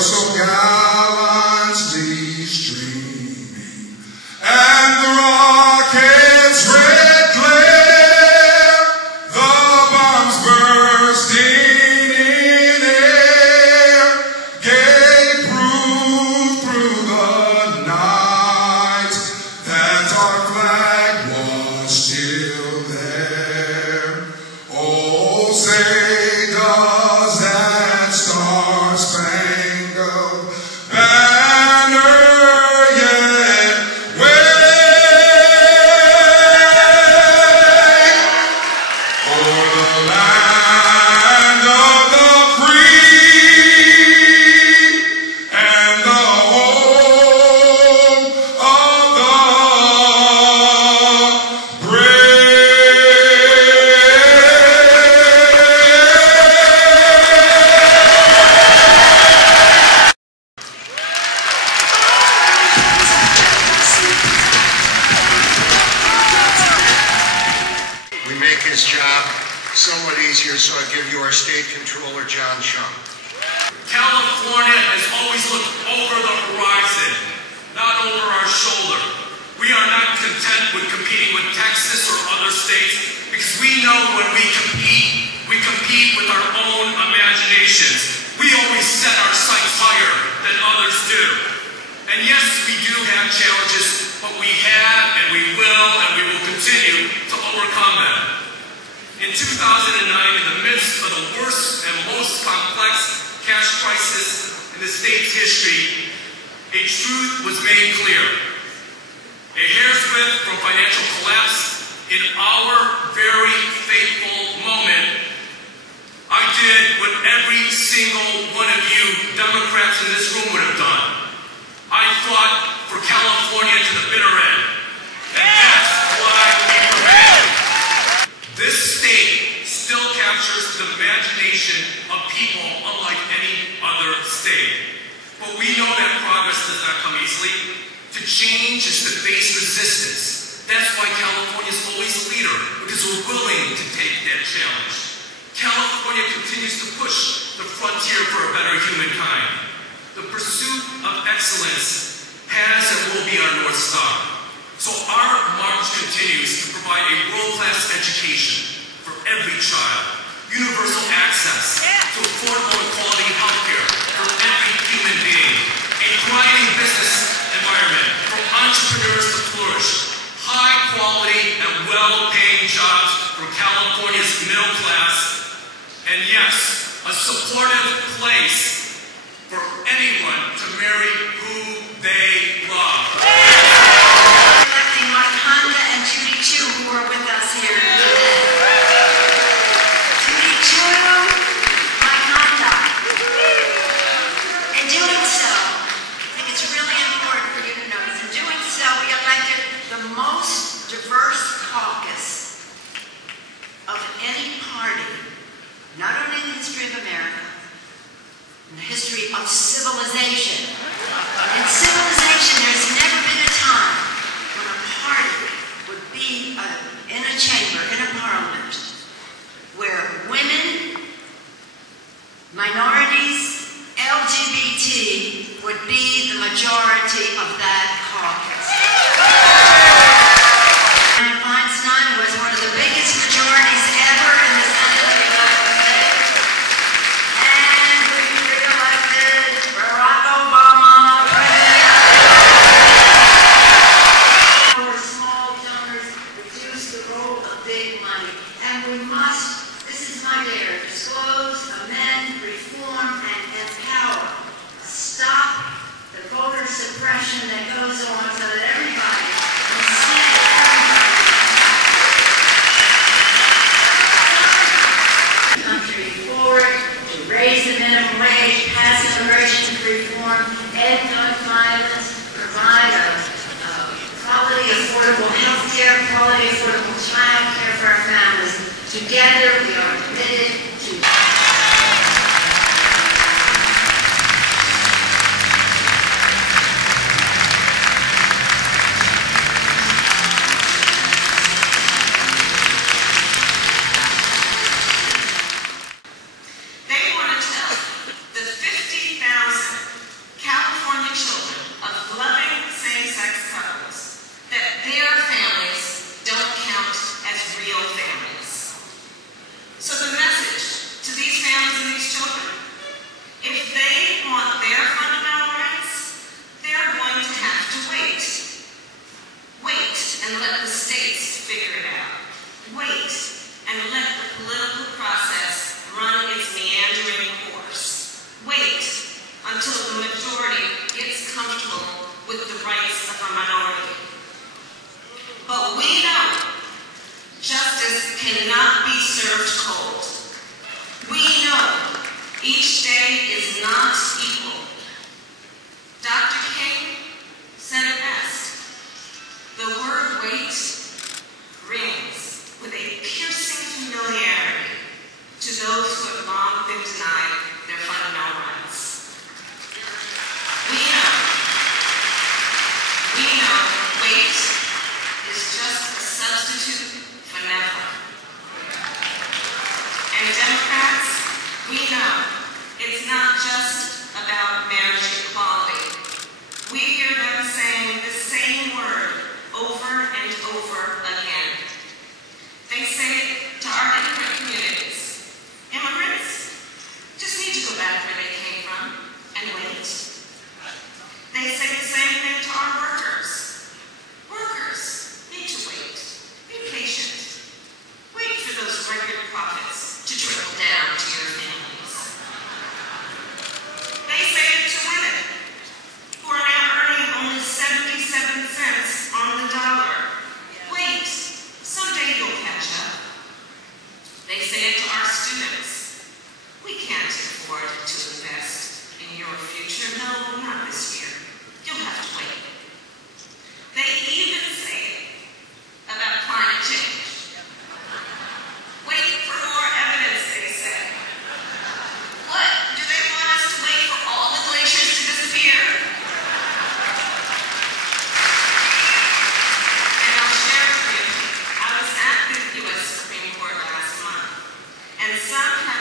so gallantly streaming, and the rocket's red glare, the bombs bursting in air, gave proof through the night that our flag was still there. Oh, say does that star-spangled banner yet wave o'er the land of the free and the home of the brave. We make his job somewhat easier, so I give you our state controller, John Shum. California has always looked over the horizon, not over our shoulder. We are not content with competing with Texas or other states because we know when we compete with our own imaginations. We always set our sights higher than others do. And yes, we do have challenges, but we have and we will continue to overcome them. In 2009, in the midst of the worst and most complex cash crisis in the state's history, a truth was made clear. A hair's width from financial collapse, in our very fateful moment, I did what every single one of you Democrats in this room would have done. I fought for California to the bitter end. And that's why we prevailed. This state still captures the imagination of people unlike any other state. But we know that progress does not come easily. To change is to face resistance. That's why California is always a leader, because we're willing to take that challenge. California continues to push the frontier for a better humankind. The pursuit of excellence has and will be our North Star. So our march continues to provide a world-class education for every child, universal access to affordable and quality health care for every human being, a thriving business environment for entrepreneurs to flourish, high-quality and well-paying jobs for California's middle class, and yes, a supportive place for anyone to marry who they love. Electing Wakanda and Judy Chu, who are with us here today. Judy Chu, Wakanda. In doing so, I think it's really important for you to notice. In doing so, we elected the most diverse caucus of any party, not only in the history of America, in the history of civilization. In civilization, there's never been a time when a party would be in a chamber, in a parliament, where women, minorities, LGBT would be the majority of that caucus. And Feinstein was one of the biggest majorities ever in the Senate of the United States. And we re-elected Barack Obama. Our small donors reduce the role of big money. And we must, this is my dare, disclose, amend, reform, and empower. Stop the voter suppression that goes on so that everybody can see country forward to raise the minimum wage, pass immigration reform, end gun violence, provide quality, affordable health care, quality, affordable child care for our families. Together, we are committed to They want to tell the 50,000 We know it's not just about marriage equality. We hear them saying the same word over and over again. They say it to our immigrant communities. Immigrants just need to go back where they came from and wait. They say the same thing to our workers. Workers need to wait. Be patient. Wait for those record profits to trickle down to your families. They say it to women who are now earning only 77 cents on the dollar. Wait, someday you'll catch up. They say it to our students. We can't afford to invest in your future. No, not this year. You'll have to wait. They even say it about climate change. Wait for more evidence, they say. What? Do they want us to wait for all the glaciers to disappear? And I'll share with you, I was at the U.S. Supreme Court last month, and some have